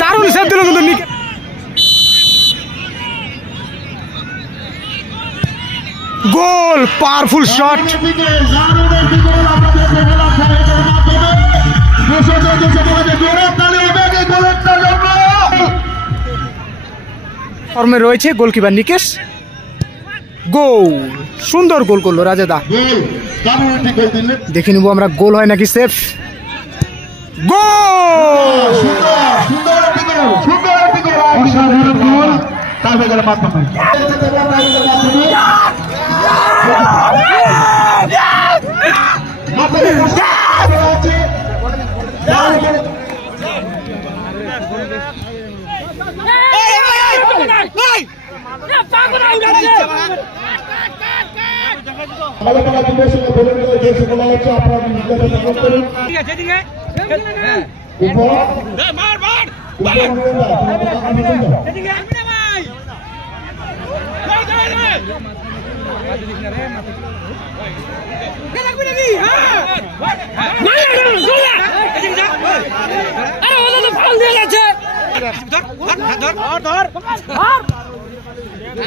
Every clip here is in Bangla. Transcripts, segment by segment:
দারুণ সেভ দিল কিন্তু গোল, পাওয়ারফুল শট। ফর্মে রয়েছে গোলকিপার নিকেশ। গোল, সুন্দর গোল করলো রাজেদা। দেখে নিব আমরা গোল হয় নাকি সেফ। গোল,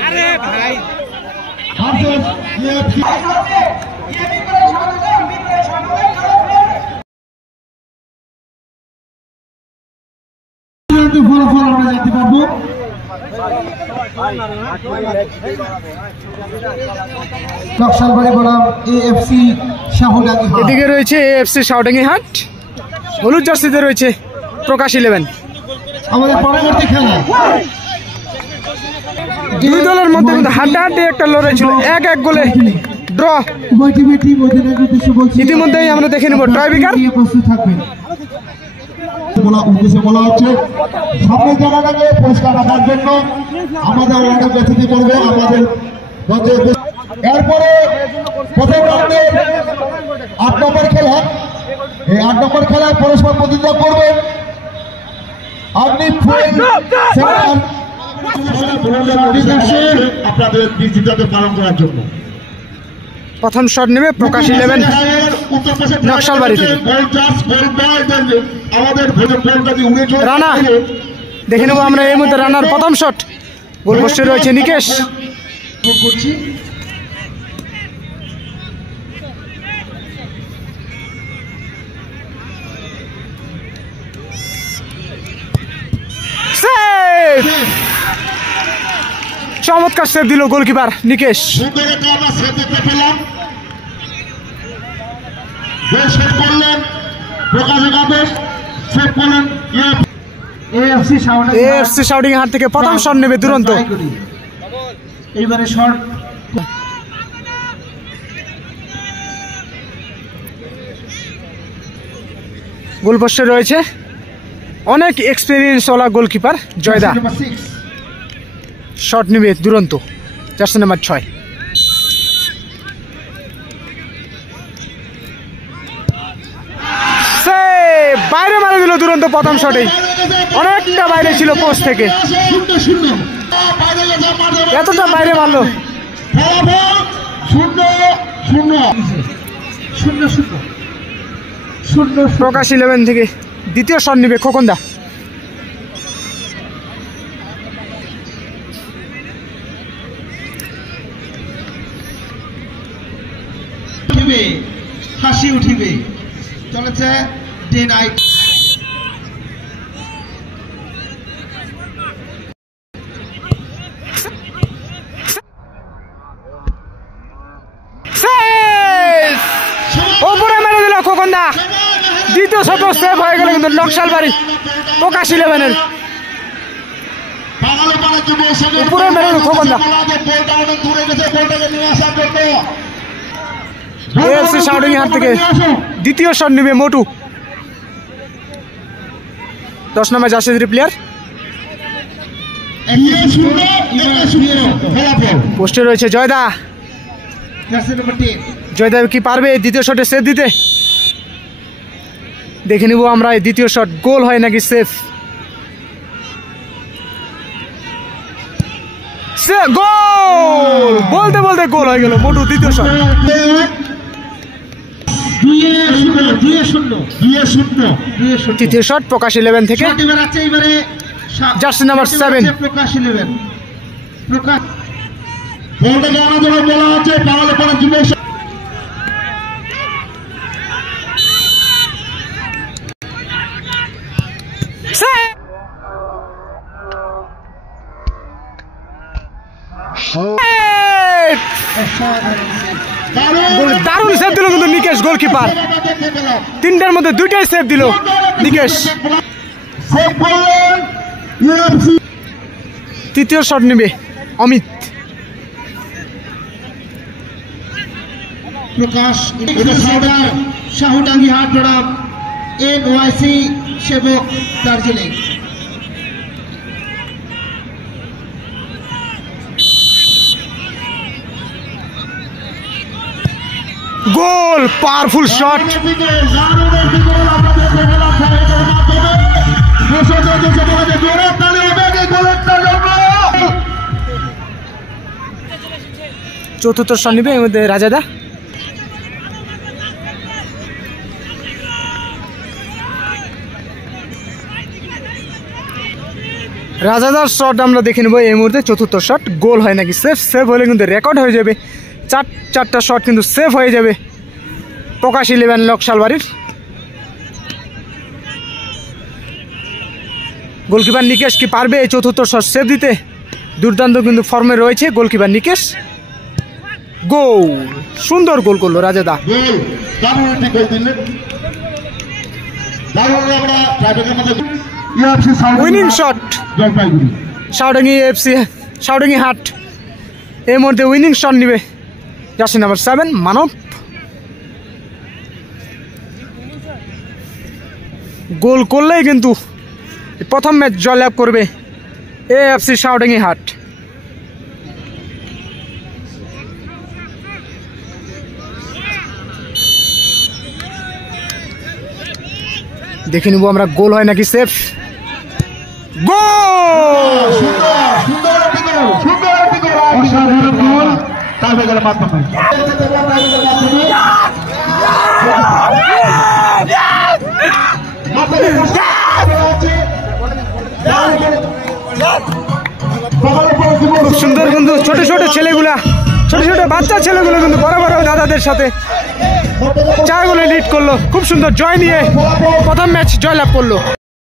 আরে ভাই এদিকে রয়েছে এএফসি শাওডাঙ্গি হাট, হলুদ জার্সিতে রয়েছে প্রকাশ 11। আমাদের পরবর্তী খেলা দুই দলের মধ্যে কিন্তু হাড্ডাহাড্ডি একটা লড়াই ছিল, 1-1 গোলে ড্র। ইতিমধ্যেই আমরা দেখে নেব টাইব্রেকার। বলা হচ্ছে সামনে জায়গাটাকে পরিষ্কার রাখার জন্য আমাদের অনেক ব্যথিতি করবে আমাদের। এরপরে প্রথম রাউন্ডে 8 নম্বর খেলা, এই 8 নম্বর খেলায় পরস্পর প্রতিযোগিতা করবেন। আপনি আপনাদের বিজিতাকে পালন করার জন্য প্রথম শট নেবে প্রকাশ 11 নকশালবাড়ি থেকে। রানা দেখে নেবো আমরা এই মুহূর্তে রানার প্রথম শট। গোল পোস্টে রয়েছে নিকেশ। চমৎকার সেভ দিল গোলকিপার নিকেশ। এএফসি শাওডিং হাট থেকে প্রথম শট নেবে দুরন্ত। এইবারে শট গোলপোস্টে রয়েছে অনেক experience OLA goalkeeper Joyda. Shot নেবে দুরন্ত, জার্সি নাম্বার 6। বাইরে মারে দিল দুরন্ত প্রথম শটেই, অনেকটা বাইরে ছিল পোস্ট থেকে, এতটা বাইরে মারলো। প্রকাশ 11 থেকে দ্বিতীয় শট নিবে খোকনদা। হাসি উঠিবে, চলেছে ডে নাইট। ওপরে মেরে দিল খোকনদা, দ্বিতীয় শট সেভ হয়ে গেল কিন্তু নকশালবাড়ি প্রকাশ 11-এর। উপরে মেরে দিল খোকনদা। এএফসি শাওডিং হাট থেকে দ্বিতীয় শট নেবে মোটু, 10 নম্বর জার্সির প্লেয়ার। পোস্টে রয়েছে জয়দা। জয়দা কি পারবে দ্বিতীয় শটে সেভ দিতে? দেখে নিব আমরা এই দ্বিতীয় শট গোল হয় নাকি সেভ। গোল বলতে বলতে গোল হয়ে গেল মোটু দ্বিতীয় শট। 2-0 তৃতীয় শট প্রকাশ 11 থেকে জার্সি নাম্বার 7 প্রকাশ 11 প্রকাশ বলটাকে আমাদের বলা হচ্ছে তাহলে পরে যুবক দারুণ সেভ দিল কিন্তু নিকেশ গোলকিপার, তিনটার মধ্যে দুইটাই সেভ দিল নিকেশ। তৃতীয় শট নেবে অমিত। প্রকাশ শাহুটাঙ্গি হাট জোড়াম NYC সেবক দার্জিলিং। গোল, পাওয়ারফুল শট। চতুর্থ শট নিবে এর মধ্যে রাজাদা। রাজাদার শট আমরা দেখে নেব এই মুহূর্তে। চতুর্থ শট গোল হয় নাকি সেভ, সেভ হলে কিন্তু রেকর্ড হয়ে যাবে। চারটা শট কিন্তু সেভ হয়ে যাবে প্রকাশ 11 লোকশালবাড়ির। গোলকিপার নিকেশ কি পারবে এই চতুর্থ শট সেভ দিতে? দুর্দান্ত কিন্তু ফর্মে রয়েছে গোলকিপার নিকেশ। গোল, সুন্দর গোল করলো রাজাদা। উইনিং শট শাওডাঙ্গি এফসি শাওডাঙ্গি হাট এর মধ্যে উইনিং শট নিবে জার্সি নাম্বার 7 মানব। গোল করলেই কিন্তু প্রথম ম্যাচ জয়লাভ করবে এএফসি শাওডাঙ্গি হাট। দেখে নিব আমরা গোল হয় নাকি সেফ। খুব সুন্দর কিন্তু ছোট ছোট ছেলেগুলা, ছোট ছোট বাচ্চা ছেলেগুলো কিন্তু বড় বড় দাদাদের সাথে 4 গোলে লিড করলো। খুব সুন্দর জয় নিয়ে প্রথম ম্যাচ জয়লাভ করলো।